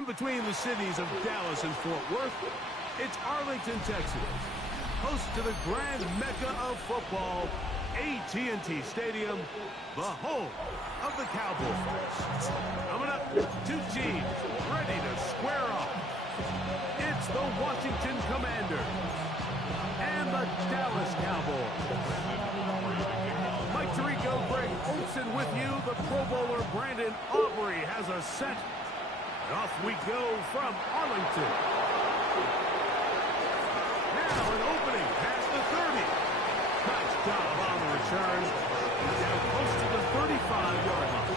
In between the cities of Dallas and Fort Worth, it's Arlington, Texas, host to the grand mecca of football, AT&T Stadium, the home of the Cowboys. Coming up, two teams ready to square off. It's the Washington Commanders and the Dallas Cowboys. Mike Tirico, Greg Olson with you. The Pro Bowler Brandon Aubrey has a set. Off we go from Arlington. Now an opening past the 30. Nice job on the return. Down close to the 35-yard line.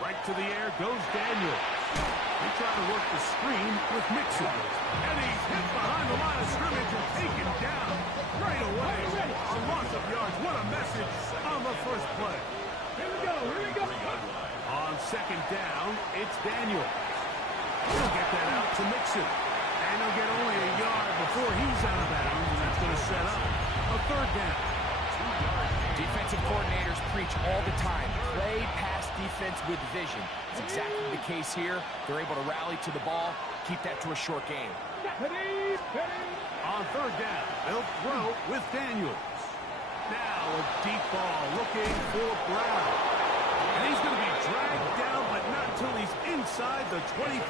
Right to the air goes Daniels. He tried to work the screen with Mixon. And he's hit behind the line of scrimmage and taken down right away. A loss of yards. What a message on the first play. Here we go. On second down, it's Daniels. He'll get that out to Mixon. And he'll get only a yard before he's out of bounds. And that's going to set up a third down. Defensive coordinators preach all the time. Play pass defense with vision. It's exactly the case here. They're able to rally to the ball, keep that to a short game. On third down, they'll throw with Daniels. Now a deep ball looking for Brown. And he's going to be dragged down, but not until he's inside the 25.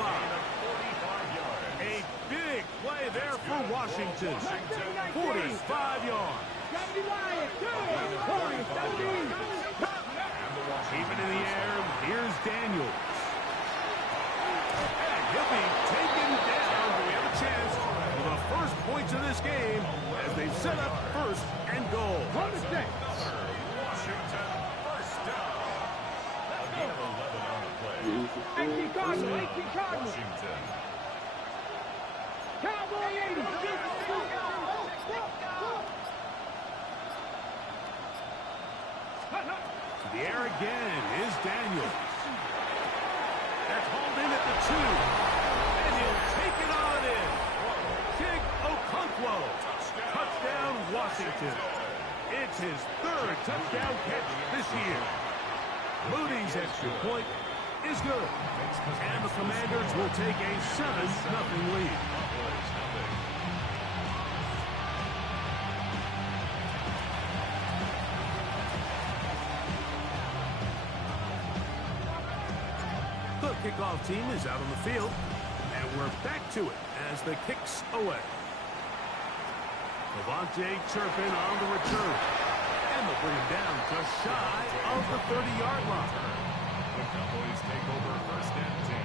A big play there for Washington. 45 yards. Even in the air, here's Daniels. And he'll be taken down. We have a chance for the first points of this game as they've set up first and goal. Washington, first down. A gain of 11 on the play. 18 Cardinals. Cowboy 80. To the air again is Daniels. That's hauled in at the 2. And he'll take it on in. Big Okonkwo. Touchdown, Washington. It's his third touchdown catch this year. Moody's extra point is good. And the Commanders will take a 7-0 lead. The kickoff team is out on the field, and we're back to it as the kick's away. Levante Turpin on the return, and they'll bring him down just shy of the 30-yard line. The Cowboys take over first and 10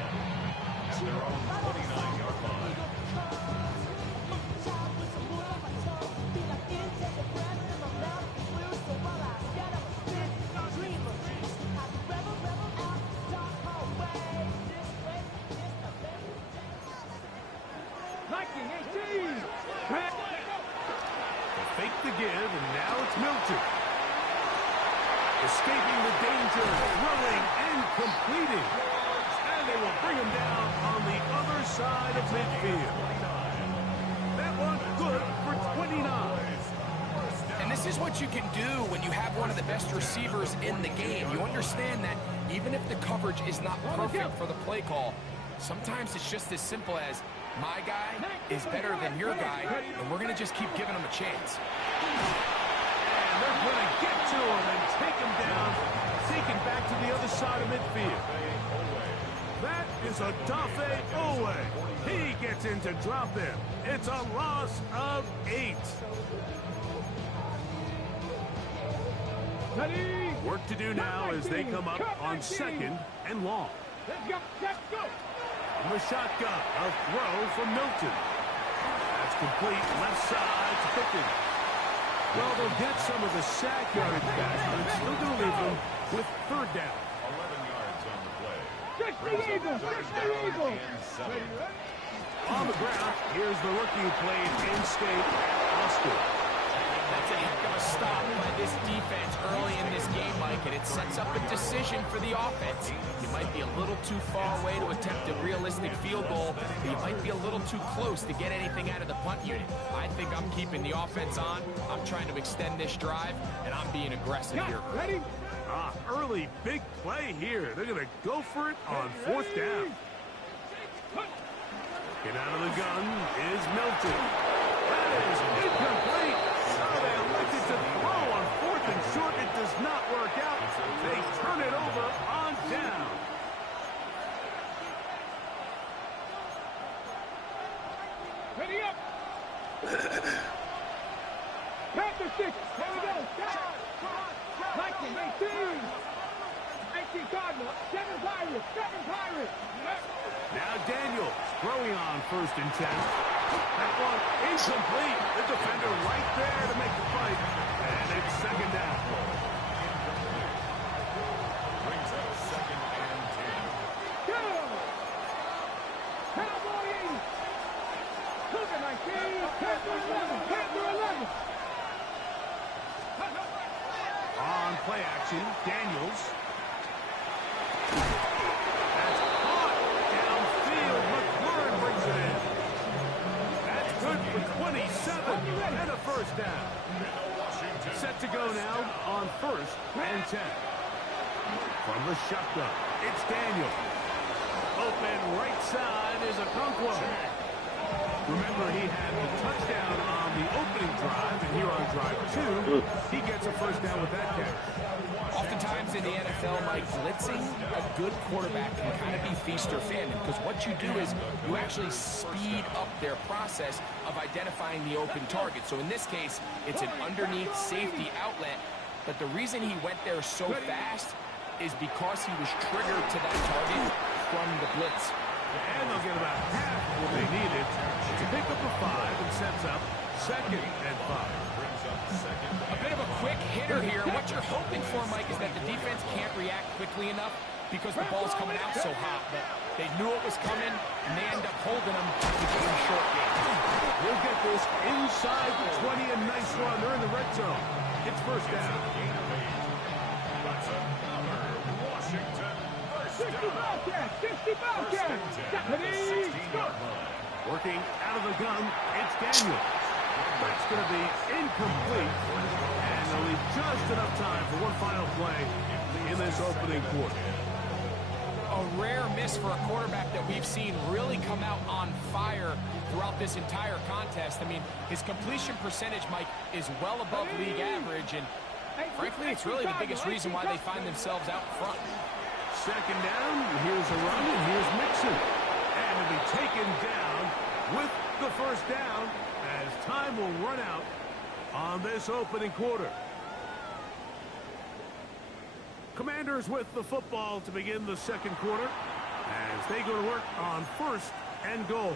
at their own 29-yard line. Fake the give, and now it's Milton. Escaping the danger, throwing and completing. And they will bring him down on the other side of midfield. That one good for 29. And this is what you can do when you have one of the best receivers in the game. You understand that even if the coverage is not perfect for the play call, sometimes it's just as simple as my guy is better than your guy, and we're going to just keep giving him a chance. And they're going to get to him and take him down, taken back to the other side of midfield. That is a Dafe Owe. He gets in to drop them. It's a loss of 8. Work to do now as they come up on second and long. Let's go. On the shotgun, a throw from Milton. That's complete left side to Pickens. Well, they'll get some of the sack yardage back, but it's still going to leave them with third down. 11 yards on the play. Fix the Eagles. On the ground, here's the rookie who played in-state at Austin. That's a heck of a stop by this defense early in this game, Mike, and it sets up a decision for the offense. You might be a little too far away to attempt a realistic field goal, but you might be a little too close to get anything out of the punt unit. I think I'm keeping the offense on. I'm trying to extend this drive, and I'm being aggressive here. Ready? Early big play here. They're going to go for it on 4th down. Get out of the gun is Milton. That is incomplete. So they elected to throw on 4th and short. It does not work out. They turn it over on down. Ready up. Panther 6. Here we go. Lightning, 18. 18 Cardinal. 7 Pirates. 7 Pirates. Now Daniels throwing on 1st and 10. That one incomplete. The defender right there to make the fight. And it's 2nd down. Brings up 2nd and 10. Go. Cowboy 80. Cougar 19. Panther 11. Panther 11. On play action, Daniels. That's caught downfield. McLaurin brings it in. That's good for 27 and a 1st down. Set to go now on 1st and 10. From the shotgun, it's Daniels. Open right side is Okonkwo. Remember, he had the touchdown on the opening drive, and here on drive 2, he gets a 1st down with that catch. Oftentimes in the NFL, Mike, blitzing a good quarterback can kind of be feast or famine, because what you do is you actually speed up their process of identifying the open target. So in this case, it's an underneath safety outlet, but the reason he went there so fast is because he was triggered to that target from the blitz. And they'll get about half what they needed to pick up a 5 and sets up 2nd and 5. A bit of a quick hitter here. What you're hoping for, Mike, is that the defense can't react quickly enough because the ball's coming out so hot. But they knew it was coming, and they end up holding them to get a short game. We'll get this inside the 20, and nice run. They're in the red zone. It's 1st down. That's another Washington 1st 60 down. Bobcats. 60 Bobcats. Stephanie. Working out of the gun, it's Daniel. That's going to be incomplete. And they'll leave just enough time for one final play in this opening quarter. A rare miss for a quarterback that we've seen really come out on fire throughout this entire contest. I mean, his completion percentage, Mike, is well above league average, and frankly, it's really the biggest reason why they find themselves out front. 2nd down, here's a run, and here's Mixon. And to be taken down with the 1st down as time will run out on this opening quarter. Commanders with the football to begin the 2nd quarter as they go to work on 1st and goal.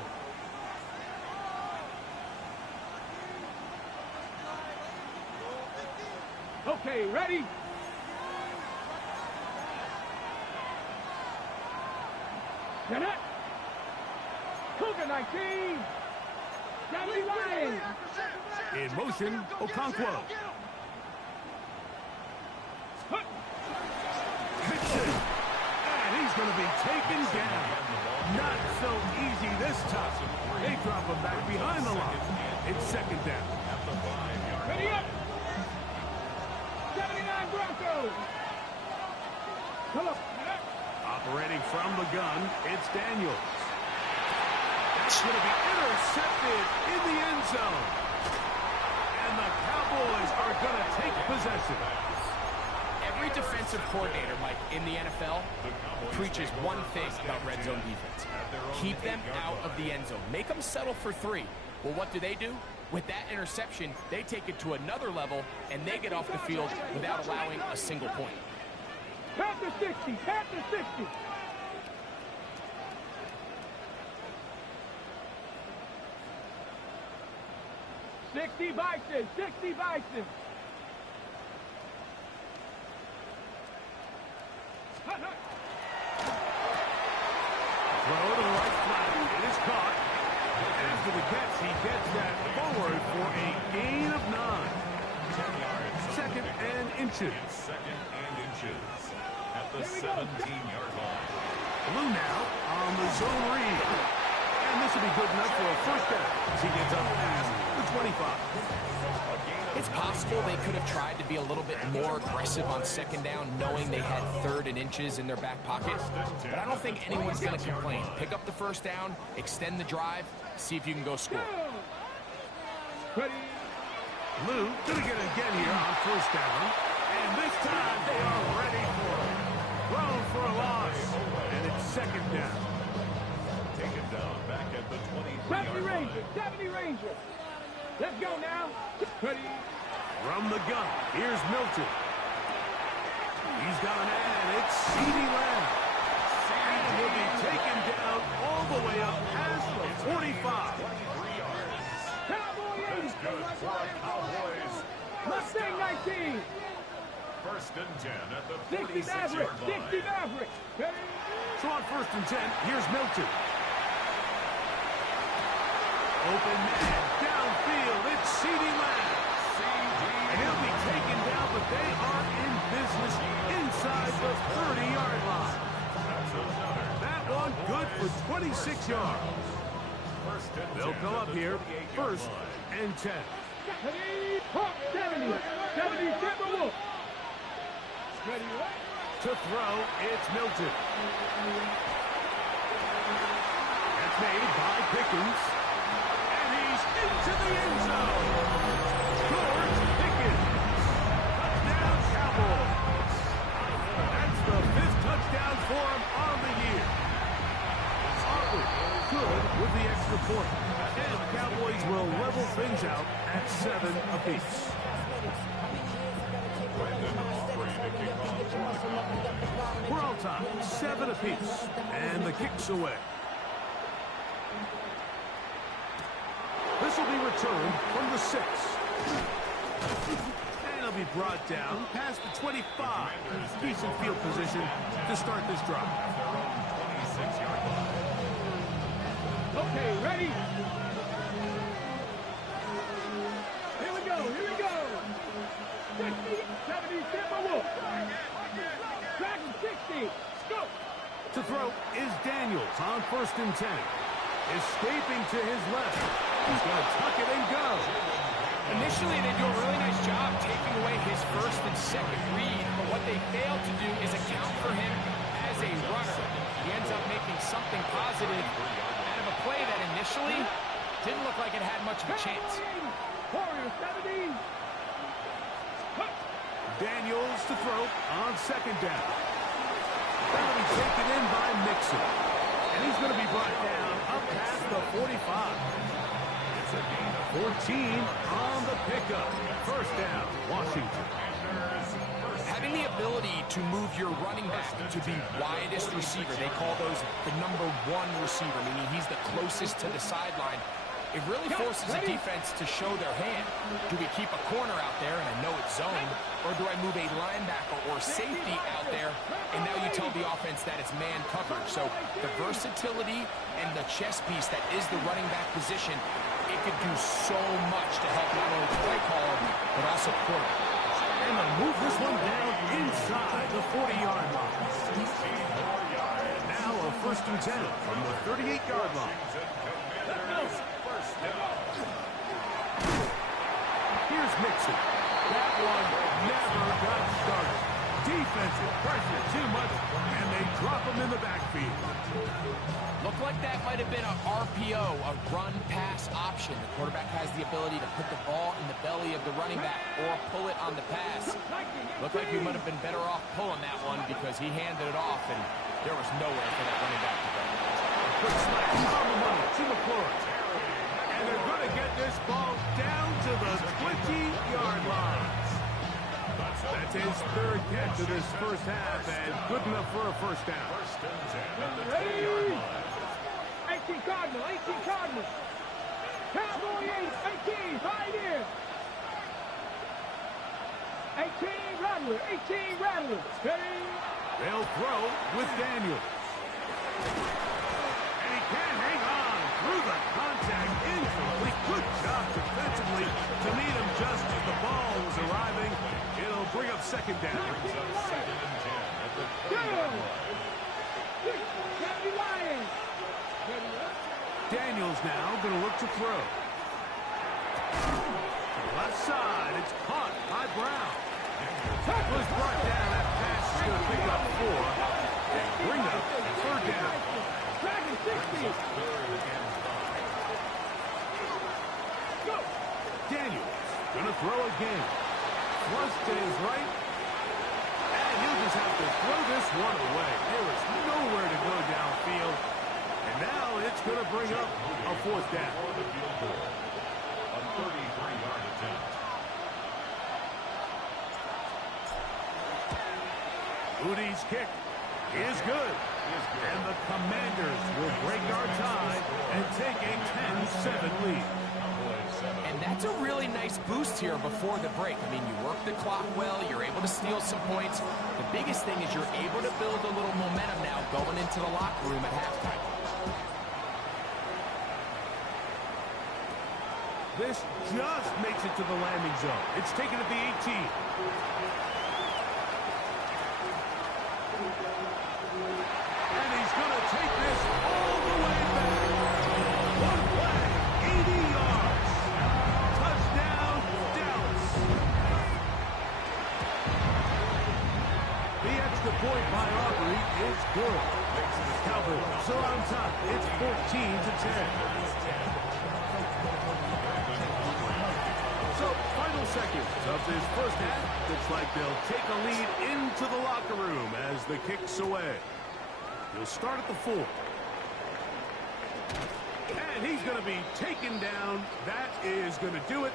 Okay, ready? Get it. Cougar 19. Johnny Lions. In motion, Okonkwo. Mixon. And he's going to be taken down. Not so easy this time. They drop him back behind the line. It's 2nd down. Ready up. 79 Broncos. Come up. Operating from the gun, it's Daniels. That's going to be intercepted in the end zone. And the Cowboys are going to take possession. Every defensive coordinator, Mike, in the NFL preaches one thing about red zone defense. Keep them out of the end zone. Make them settle for 3. Well, what do? With that interception, they take it to another level, and they get off the field without allowing a single point. Panther 60. Panther 60. $60 Bison. 60 Bison. Throw to the right flat. It is caught. After the catch, he gets that forward for a gain of 9. 10 yards. Second and inches. Second and inches at the 17-yard line. Blue now on the zone read. And this will be good enough for a first down as he gets up past the 25. It's possible they could have tried to be a little bit more aggressive on second down, knowing they had 3rd and inches in their back pocket. But I don't think anyone's going to complain. Pick up the first down, extend the drive, see if you can go score. Blue going to get it again here on first down. And this time they are ready for it. Thrown for a loss. And it's second down. Taken down back at the 23-yard line. 70 Ranger. Let's go now. Ready. From the gun, here's Milton. He's got an man. It's CeeDee Lamb. And he'll be taken down all the way up past the 45. 23 yards. Cowboys. That's good for our Cowboys. Mustang 19. First and 10 at the 60 Maverick. 46-yard line. 60 Maverick. Ready. So on first and 10, here's Milton. Open man, downfield, it's CeeDee Lamb. And he'll be taken down, but they are in business inside the 30-yard line. That one good for 26 yards. They'll come up here, first and 10. 70. 70 Timberwolves. Ready. To throw, it's Milton. That's made by Pickens. And he's into the end zone. George Pickens. Touchdown, Cowboys. That's the 5th touchdown for him on the year. Aubrey good with the extra point. And the Cowboys will level things out at 7 apiece. We're all tied, 7 apiece, and the kick's away. This will be returned from the 6. And it'll be brought down past the 25. Decent field position to start this drive. Okay, ready? Here we go, here we go. 60, 70 Timberwolves. Dragon 60. Go. To throw is Daniels on first and 10. Escaping to his left. He's going to tuck it and go. Initially, they do a really nice job taking away his first and second read, but what they failed to do is account for him as a runner. He ends up making something positive out of a play that initially didn't look like it had much of a chance. Warriors 70. Daniels to throw on second down. That'll be taken in by Mixon. And he's going to be brought down up past the 45. It's a gain of 14 on the pickup. First down, Washington. Having the ability to move your running back to the widest receiver, they call those the number 1 receiver, meaning he's the closest to the sideline. It really forces a defense to show their hand. Do we keep a corner out there, and I know it's zone, or do I move a linebacker or safety out there, and now you tell the offense that it's man coverage. So the versatility and the chess piece that is the running back position, it could do so much to help not only the play caller, but also the quarterback. And they'll move this one down inside the 40-yard line. Now a first and 10 from the 38-yard line. Here's Mixon. That one never got started. Defensive pressure too much, and they drop him in the backfield. Looked like that might have been an RPO, a run-pass option. The quarterback has the ability to put the ball in the belly of the running back or pull it on the pass. Looked like we might have been better off pulling that one because he handed it off, and there was nowhere for that running back to go. Quick slash on the money to McClure. And they're going to get this ball down to the 20-yard line. That's his 3rd catch of this first half, and good enough for a first down. Ready? 18 Cardinal, 18 Cardinal. Cowboy 18, right in. 18 Rattler, 18 Rattler. Ready? They'll throw with Daniels. And he can't hang on through the contact. second down. Brings up 2nd and 10 at the 30-yard line. Daniels now going to look to throw. To the left side, it's caught by Brown. Was brought down. That pass is going to pick up 4 and bring up 3rd down. Daniels going to throw again. Thrust to his right. And he'll just have to throw this one away. There is nowhere to go downfield. And now it's going to bring up a 4th down. For the field goal. A 33-yard attempt. Moody's kick is good. And the Commanders will break our tie and take a 10-7 lead. And that's a really nice boost here before the break. I mean, you work the clock well, you're able to steal some points. The biggest thing is you're able to build a little momentum now going into the locker room at halftime. This just makes it to the landing zone. It's taken at the 18. And he's going to take this all the way back. One play, 80 yards. Touchdown, Dallas. The extra point by Aubrey is good. Cowboys are on top. It's 14-10. So, final seconds of this first half. Looks like they'll take a lead into the locker room as the kick's away. He'll start at the 4. And he's going to be taken down. That is going to do it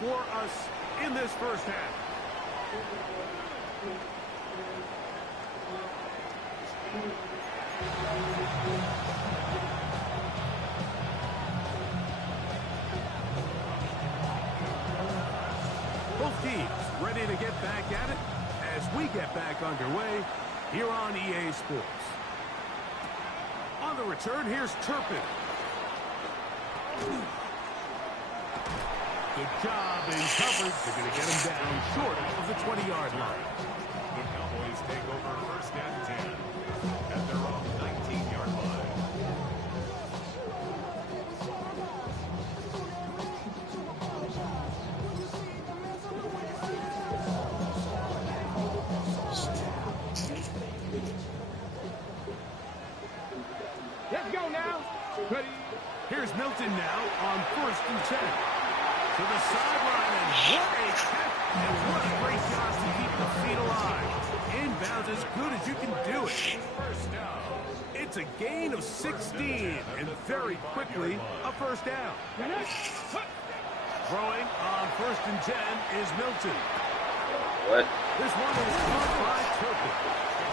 for us in this first half. Both teams ready to get back at it as we get back underway here on EA Sports. On the return, here's Turpin. Good job in coverage. They're going to get him down short of the 20-yard line. The Cowboys take over 1st and 10 at their own 19-yard line. Let's go now. Ready. Here's Milton now on 1st and 10. To the sideline, and what a catch, and what a great job to keep the feet alive. Inbounds as good as you can do it. First down. It's a gain of 16, and very quickly, a 1st down. Throwing on 1st and 10 is Milton. What? This one is caught by Turpin.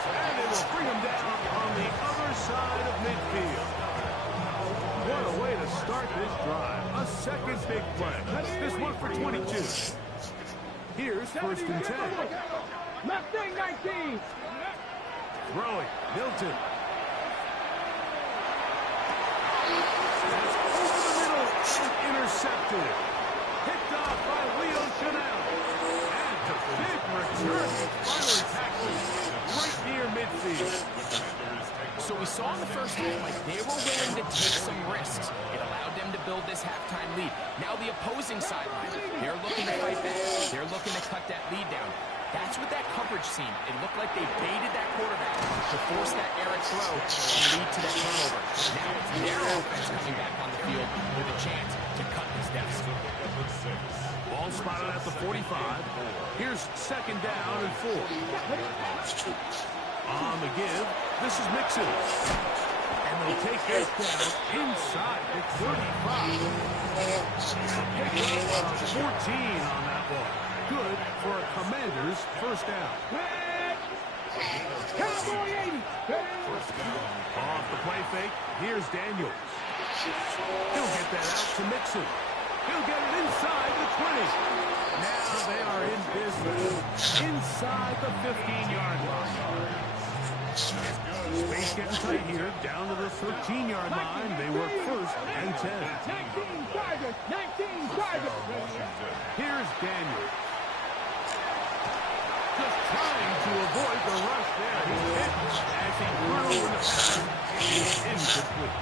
And it will bring him down on the other side of midfield. What a way to start this drive. A second big play. This one for 22. Here's 1st and 10. Mustang 19. Throwing. Milton. That's over the middle and intercepted. Picked off by Leo Chanel. And a big return. Finally tackled right near midfield. So we saw in the first half, like, they were willing to take some risks. It allowed them to build this halftime lead. Now the opposing sideline, they're looking to fight back. They're looking to cut that lead down. That's what that coverage seemed. It looked like they baited that quarterback to force that errant throw and lead to that turnover. Now it's their offense coming back on the field with a chance to cut this deficit. Ball spotted at the 45. Here's 2nd down and 4. On the give, this is Mixon. And they'll take this down inside the 35. Pick up 14 on that one. Good for a Commander's 1st down. Cowboy 80. Off the play fake, here's Daniels. He'll get that out to Mixon. He'll get it inside the 20. Now they are in business inside the 15-yard line. Space getting tight here, down to the 13-yard line. They work 1st and 10. 19 targets. 19 targets. Here's Daniel. Just trying to avoid the rush there. He's hit as he threw, and the pass is incomplete.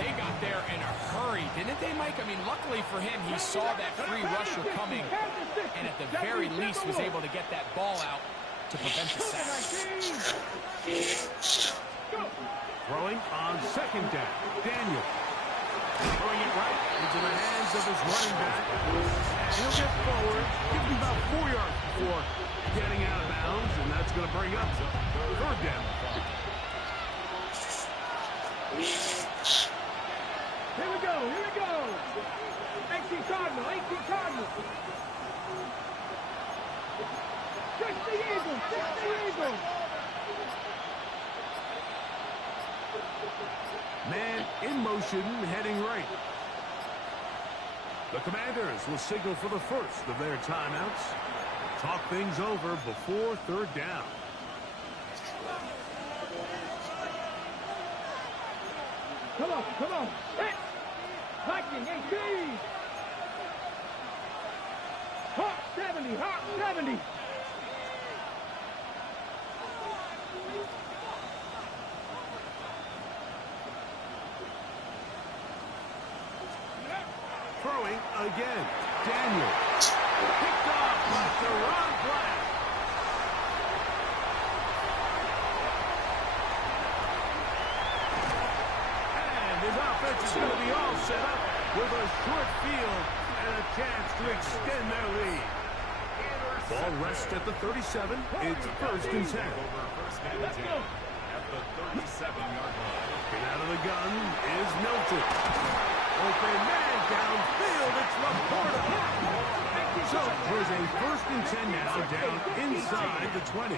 They got there in a hurry, didn't they, Mike? I mean, luckily for him, he saw that free rusher coming, and at the very least was able to get that ball out to prevent the sack. Throwing on second down. Daniel. Throwing it right into the hands of his running back. And he'll get forward. Give him about 4 yards before getting out of bounds, and that's going to bring up third down. Here we go, here we go. 18 Cardinal, 18 Cardinal. Fix the Eagles, fix the Eagles. Man in motion, heading right. The Commanders will signal for the first of their timeouts. Talk things over before third down. Come on, come on. Hit. Lightning, 18. Hawk 70, Hawk 70. Throwing again. Daniel. Picked off by Deron Black. And his offense is going to be all set up with a short field and a chance to extend their lead. Ball rests at the 37. It's first and 10. Let's go. At the 37-yard line. And out of the gun is Milton. Open man downfield. It's Laporta. So there's a first and 10 now down inside the 20.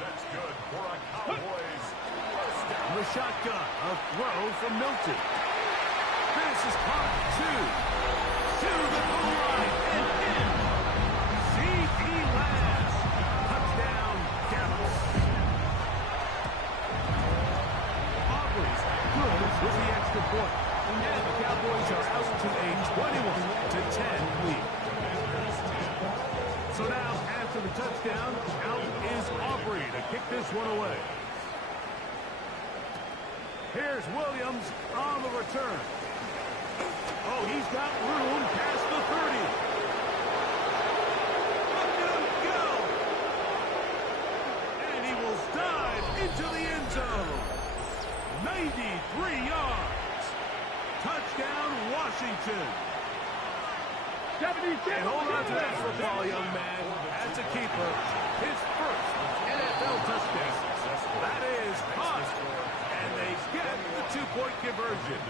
That's good for a Cowboys. The shotgun. A throw from Milton. This is caught two. To the goal line and in. C.D. Last. Touchdown, Cowboys. Aubrey's good with the extra point. And the Cowboys are out to a 21-10 lead. So now, after the touchdown, out is Aubrey to kick this one away. Here's Williams on the return. Oh, he's got room past the 30. Look at him go! And he will dive into the end zone. 93 yards. Touchdown, Washington. 76. And hold on to that football, young man. As a keeper, his first NFL touchdown. That is caught. And they get the two-point conversion.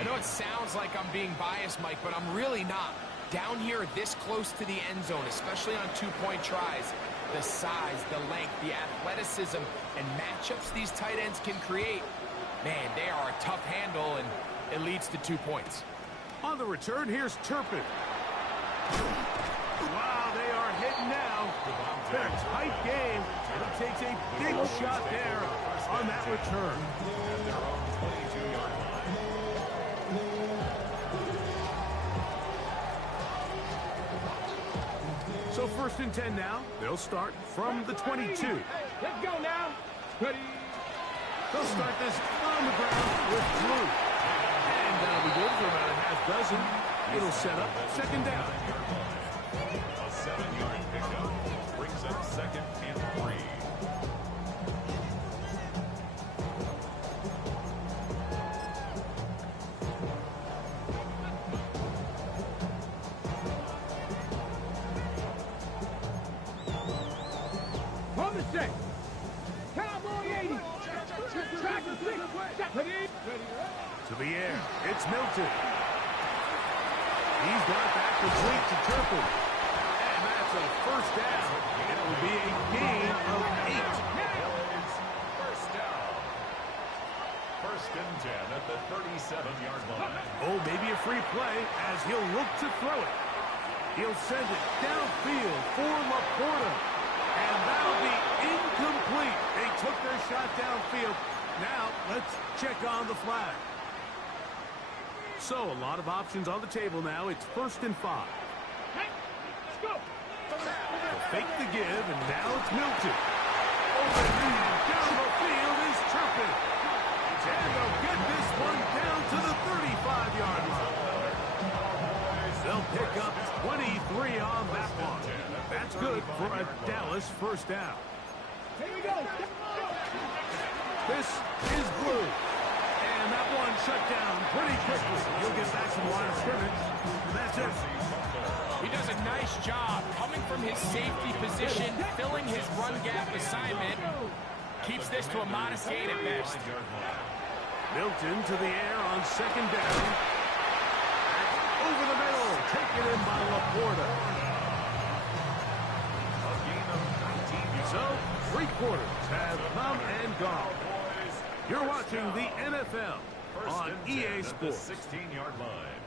I know it sounds like I'm being biased, Mike, but I'm really not. Down here this close to the end zone, especially on two-point tries, the size, the length, the athleticism, and matchups these tight ends can create, man, they are a tough handle, and it leads to 2 points. On the return, here's Turpin. Wow, they are hitting now. They're a tight game, and he takes a big shot there on that return. At their own 22-yard line. So first and 10 now. They'll start from the 22. Let's go now. Ready. They'll start this on the ground with Blue. And that'll be good for about a half dozen. It'll set up second down. A 7-yard pickup brings up second and 3. On the set. Cowboy 80. Track the 6. Ready. To the air. It's Milton. He's got that complete to Turpin. And that's a first down. It will be a gain of 8. First down. First and 10 at the 37-yard line. Oh, maybe a free play as he'll look to throw it. He'll send it downfield for Laporta. And that'll be incomplete. They took their shot downfield. Now, let's check on the flag. So, a lot of options on the table now. It's first and 5. Hey, let's go. Fake the give, and now it's Milton. Open and down the field is Turpin. And they'll get this one down to the 35-yard line. They'll pick up 23 on that one. That's good for a Dallas first down. Here we go. This is blue. And that one shut down pretty quickly. He'll get back to the line of scrimmage. That's it. He does a nice job coming from his safety position, filling his run gap assignment. Keeps this to a modest gain at best. Milton to the air on second down. That's over the middle. Taken in by Laporta. So, three quarters have come and gone. You're watching the NFL on EA Sports. 16-yard line.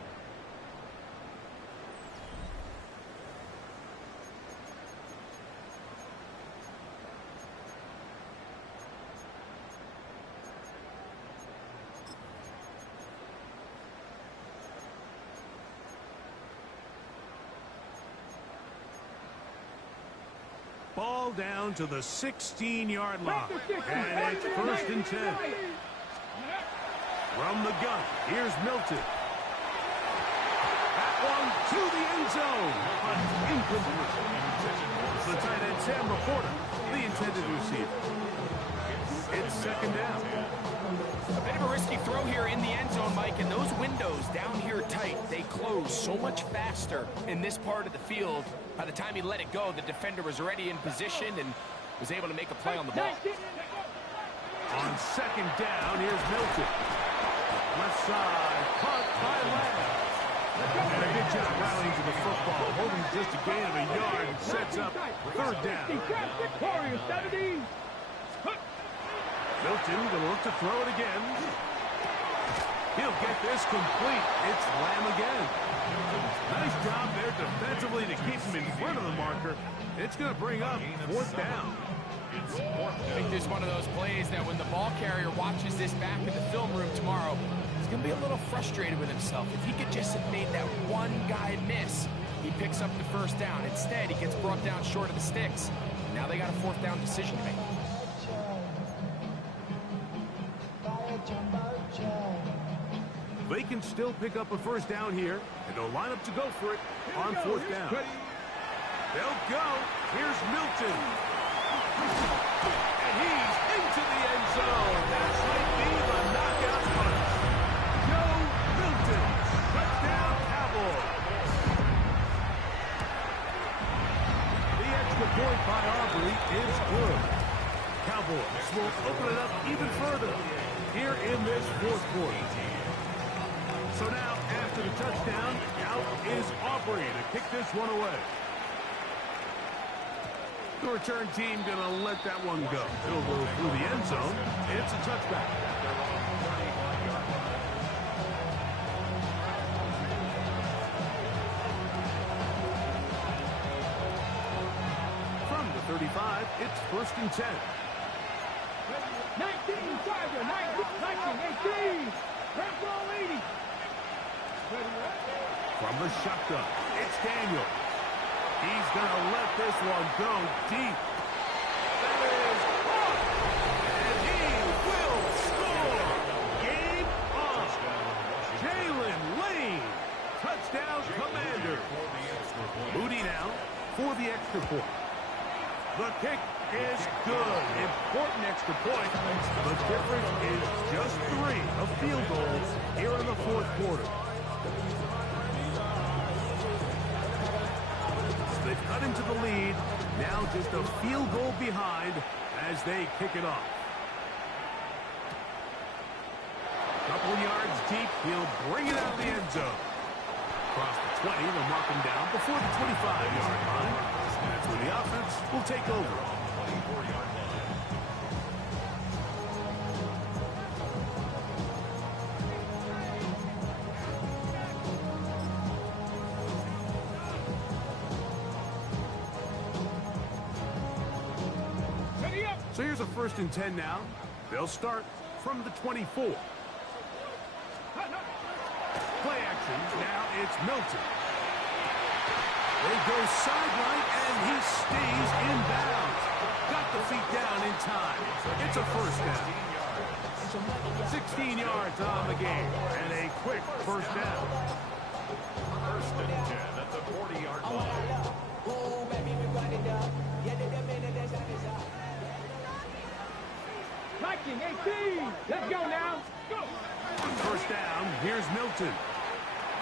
Ball down to the 16-yard line. And it's first and 10. From the gun, here's Milton. That one to the end zone, but incomplete. The tight end, Sam Laporta, the intended receiver. It's second down. A bit of a risky throw here in the end zone, Mike, and those windows down here tight, they close so much faster in this part of the field. By the time he let it go, the defender was already in position and was able to make a play on the ball. On second down, here's Milton. Left side, caught by Lamb. And a good job rallying to the football, holding just a gain of a yard and sets up third down. Milton going to look to throw it again. He'll get this complete. It's Lamb again. Nice job there defensively to keep him in front of the marker. It's going to bring up fourth down. I think this is one of those plays that when the ball carrier watches this back in the film room tomorrow, he's going to be a little frustrated with himself. If he could just have made that one guy miss, he picks up the first down. Instead, he gets brought down short of the sticks. Now they got a fourth down decision to make. They can still pick up a first down here, and they'll line up to go for it on fourth down. They'll go. Here's Milton. And he's into the end zone. That might be the knockout punch. Joe Milton. Touchdown, Cowboys. The extra point by Aubrey is good. Cowboys will open it up even further here in this fourth quarter. So now, after the touchdown, out is Aubrey to kick this one away. The return team going to let that one go. It'll go through the end zone. It's a touchback. From the 35, it's first and 10. 19, 18. Press all 80. From the shotgun, it's Daniel. He's going to let this one go deep. That is caught. And he will score. Game on. Jalen Lane. Touchdown, Commander. Moody now for the extra point. The kick is good. Important extra point. The difference is just 3 of field goals here in the fourth quarter. They've cut into the lead. Now just a field goal behind as they kick it off. Couple yards deep. He'll bring it out of the end zone. Across the 20, they'll mark him down before the 25-yard line. That's where the offense will take over. 24-yard line. So here's a first and 10 now. They'll start from the 24. Play action. Now it's Milton. They go sideline, and he stays in bounds. Got the feet down in time. It's a first down. 16 yards on the game, and a quick first down. First and 10 at the 40-yard line. Viking 18. Let's go now. Go. On first down, here's Milton.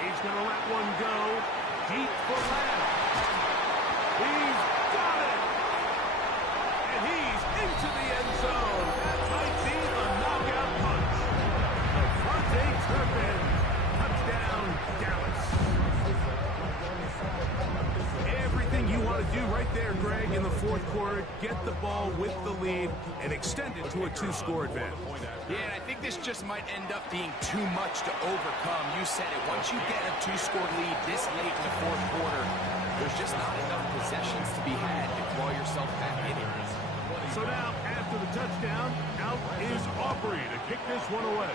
He's going to let one go deep for Lamb. He's got it. And he's into the end zone. That might be the knockout punch. The Fronte Turpin. Touchdown, Dallas. Everything you want to do right there, Greg, in the fourth quarter. Get the ball with the lead and extend it to a two-score advantage. Yeah, and I think this just might end up being too much to overcome. You said it. Once you get a two-score lead this late in the fourth quarter, there's just not enough possessions to be had to claw yourself back in it. So now, after the touchdown, out is Aubrey to kick this one away.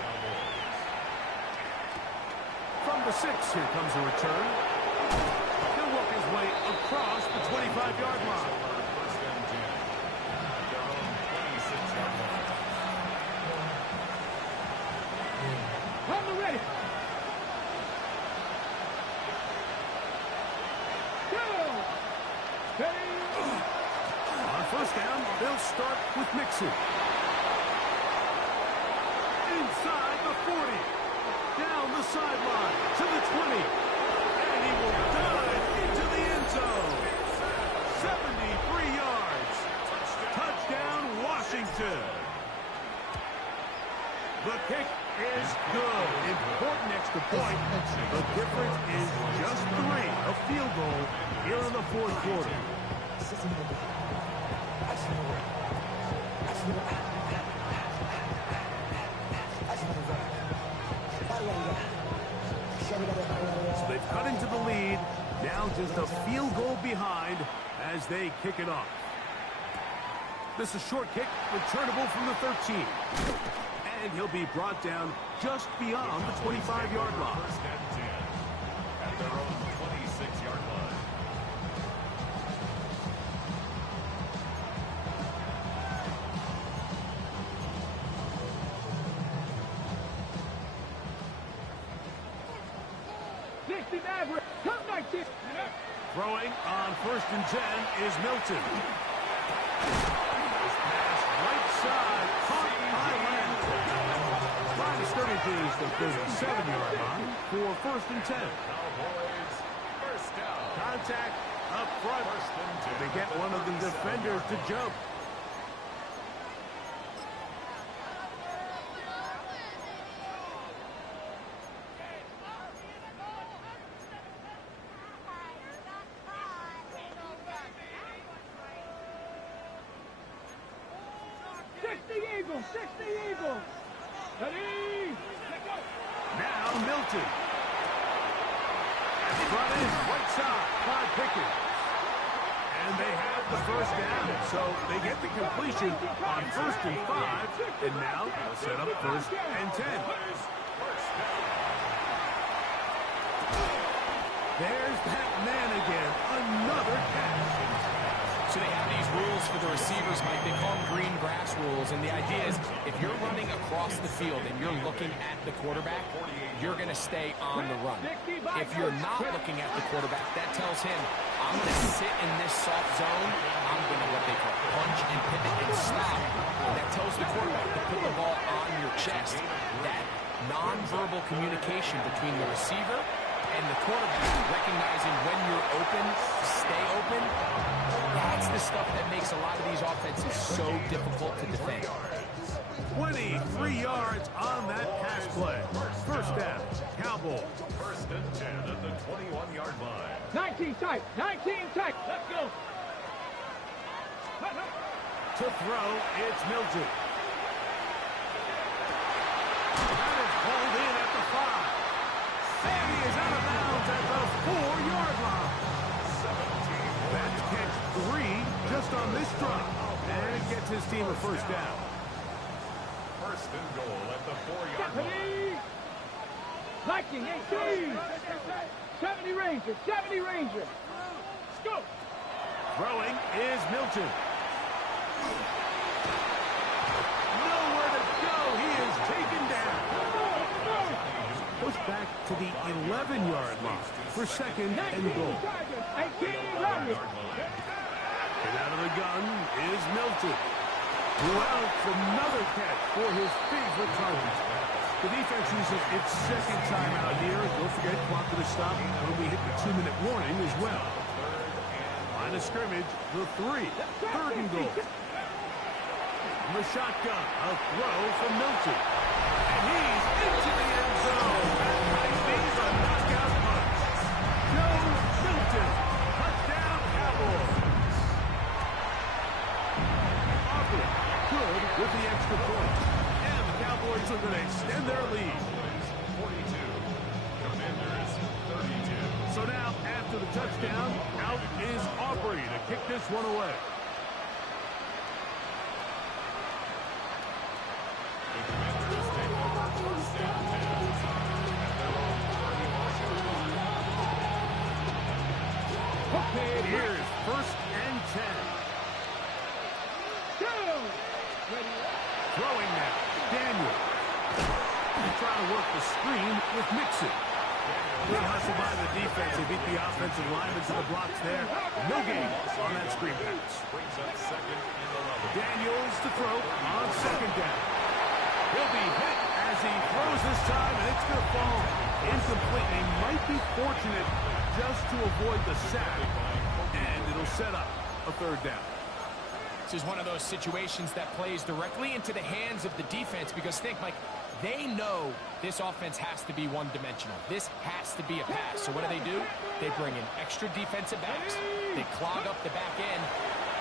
From the 6, here comes a return. He'll work his way across the 25-yard line. First and 10 at their own 26-yard line. On the ready. Go. Ready. On first down, they'll start with Mixon. Inside the 40. Down the sideline to the 20. And he will dive into the end zone. 73 yards. Touchdown, Washington. The kick is good. Important extra point. The difference is just 3. A field goal here in the fourth quarter. So they've cut into the lead. Now just a field goal behind as they kick it off. This is a short kick, returnable from the 13. And he'll be brought down just beyond the 25-yard line. First and 10 at their own 26-yard line. Average. Come 19. Throwing on first and 10 is Milton. His pass right side, caught by Lamb. Line of scrimmages the 37-yard line for first and 10. Cowboys, first down. Contact up front. First and 10. They get one of the defenders to jump. Eagles, 60 Eagles. Ready? Now Milton. Front end, right side, Clyde Pickens. And they have the first down. So they get the completion on first and 5. And now they'll set up first and 10. There's that man again. Another catch. So they have these rules for the receivers, Mike. They call them green grass rules. And the idea is if you're running across the field and you're looking at the quarterback, you're going to stay on the run. If you're not looking at the quarterback, that tells him, I'm going to sit in this soft zone. I'm going to what they call punch and pivot and stop. And that tells the quarterback to put the ball on your chest. That nonverbal communication between the receiver and the quarterback, recognizing when you're open, stay open, that's the stuff that makes a lot of these offenses so difficult to defend. 23 yards on that pass play. First down, Cowboys. First and 10 at the 21-yard line. 19 tight, 19 tight. Let's go. To throw, it's Milton. That is pulled in at the 5. And he is out of bounds at the 4-yard line. That's catch 3 just on this drive. And it gets his team a first down. First and goal at the 4-yard line. Viking 18. 70 Rangers, 70 Rangers. Go. Throwing is Milton. Nowhere to go. He is taken down. Goes back to the 11-yard line for second and goal. 18 runners. And out of the gun is Milton. Who out for another catch for his favorite target. The defense uses its second timeout here. Don't forget, clock to the stop when we hit the 2-minute warning as well. Line of scrimmage, the 3. Third and goal. From the shotgun, a throw from Milton. And he's into the end zone. That might be a knockout punch. Joe Milton. Touchdown, Cowboys. Aubrey, good with the extra point. And the Cowboys are going to extend their lead. 42. Commanders 32. So now, after the touchdown, out is Aubrey to kick this one away. The Commanders take over first and 10 at their own 30 Washington. Okay, here's first and 10. Throwing now, Daniel. He's trying to work the screen with Mixon. Good hustle by the defense. They beat the offensive linemen to the blocks there. No gain on that screen pass. Brings up second and 11. Daniels to throw on second down. He'll be hit as he throws this time, and it's going to fall incomplete. He might be fortunate just to avoid the sack, and it'll set up a third down. This is one of those situations that plays directly into the hands of the defense because think, Mike, they know this offense has to be one-dimensional. This has to be a pass. So what do? They bring in extra defensive backs. They clog up the back end.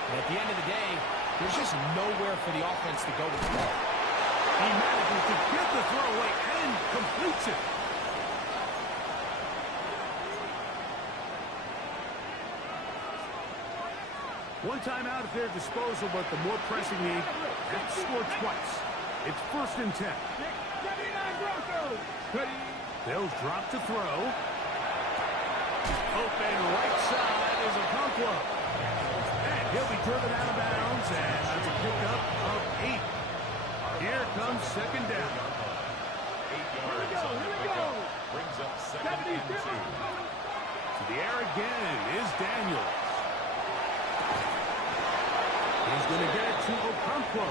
And at the end of the day, there's just nowhere for the offense to go with the ball. He manages to get the throwaway and completes it. One timeout at their disposal, but the more pressing need, have to score twice. It's first and 10. They'll drop to throw. Open right side is Okonkwo. And he'll be driven out of bounds, and that's a pickup of 8. Here comes second down. 8 yards on the pickup. Brings up second and 2. To the air again is Daniels. He's going to get it to Okonkwo.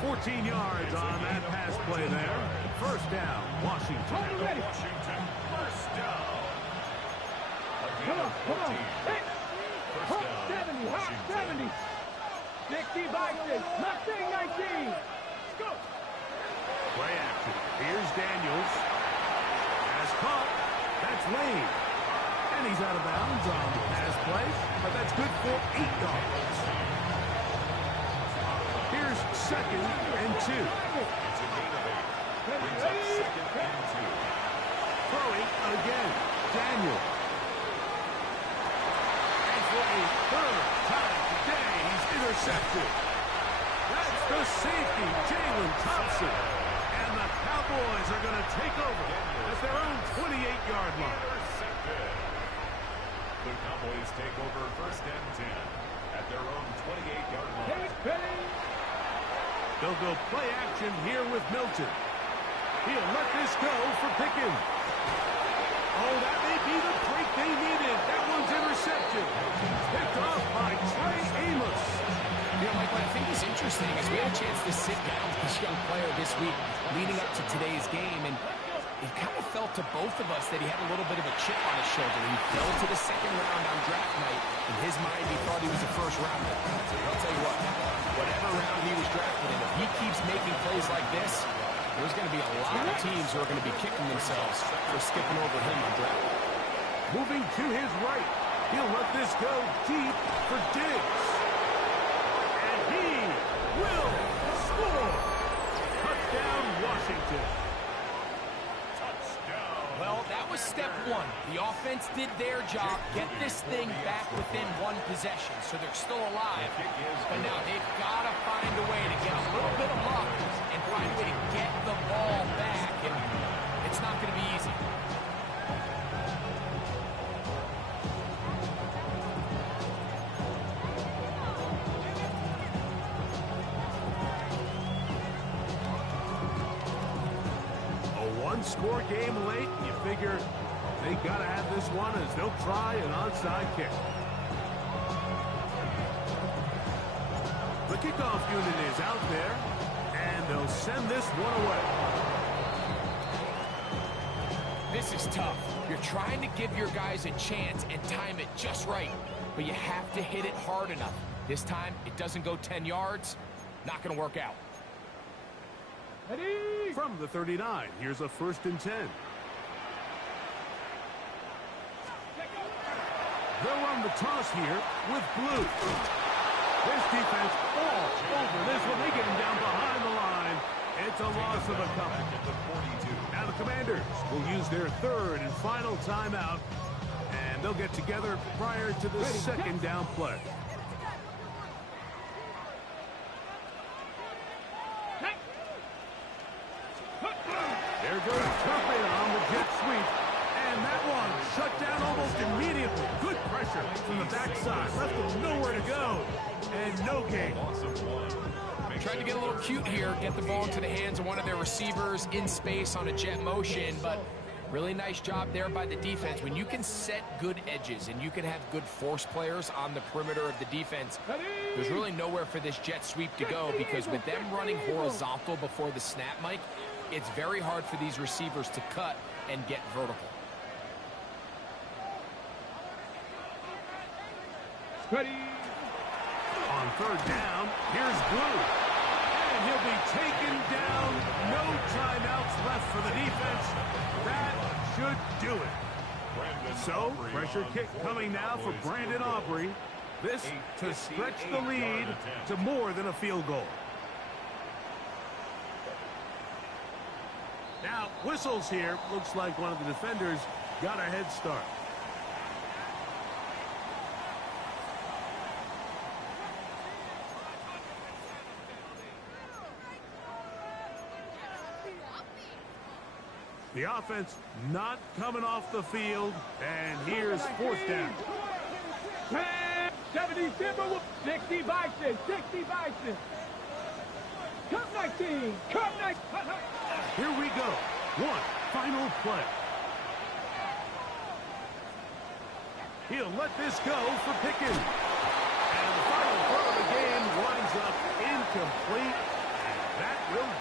14 yards on that pass play there. First down, Washington. Washington, first down. Again, 14. First down, Washington. 70. 60 by 6. Mustang 19. Go. Play action. Here's Daniels. Has caught. That's Lane. And he's out of bounds on the pass play, but that's good for 8 yards. Here's second and 2. It's a gain of 8. Brings up second and 2. Throwing again. Daniel. And for a third time today, he's intercepted. That's the safety, Jalen Thompson. And the Cowboys are going to take over at their own 28-yard line. Intercepted. The Cowboys take over first and 10 at their own 28-yard line. They'll go play action here with Milton. He'll let this go for Pickens. Oh, that may be the break they needed. That one's intercepted. Picked off by Trey Amos. You know, Mike, what I think is interesting is we had a chance to sit down with this young player this week leading up to today's game, and it kind of felt to both of us that he had a little bit of a chip on his shoulder. He fell to the second round on draft night. In his mind, he thought he was a first rounder. I'll tell you what, whatever round he was drafted in, if he keeps making plays like this, there's going to be a lot of teams who are going to be kicking themselves for skipping over him on draft. Moving to his right. He'll let this go deep for Diggs. And he will score. Touchdown, Washington. Well, that was step one. The offense did their job, get this thing back within one possession, so they're still alive. But now they've got to find a way to get a little bit of luck and find a way to get the ball back, and it's not going to be easy. one-score game late, and you figure they got to have this one as they'll try an onside kick. The kickoff unit is out there, and they'll send this one away. This is tough. You're trying to give your guys a chance and time it just right, but you have to hit it hard enough. This time, it doesn't go 10 yards. Not going to work out. Ready? From the 39, here's a 1st and 10. They'll run the toss here with blue. This defense all over this one. They get him down behind the line. It's a loss of a couple. Now the Commanders will use their 3rd and final timeout, and they'll get together prior to the 2nd down play. There goes Turpin on the jet sweep. And that one shut down almost immediately. Good pressure from the backside. Left him nowhere to go. And no gain. Tried to get a little cute here, get the ball into the hands of one of their receivers in space on a jet motion, but really nice job there by the defense. When you can set good edges and you can have good force players on the perimeter of the defense, there's really nowhere for this jet sweep to go, because with them running horizontal before the snap, Mike, it's very hard for these receivers to cut and get vertical. Ready? On 3rd down, here's Blue. And he'll be taken down. No timeouts left for the defense. That should do it. So, pressure kick coming now for Brandon Aubrey. This to stretch the lead to more than a field goal. Now, whistles here. Looks like one of the defenders got a head start. The offense not coming off the field, and here's 4th down. 70 Timberwolves, 60 Bison, 60 Bison. Cup 19, Cup 19. Here we go. One final play. He'll let this go for Pickens. And the final throw of the game winds up incomplete. And that will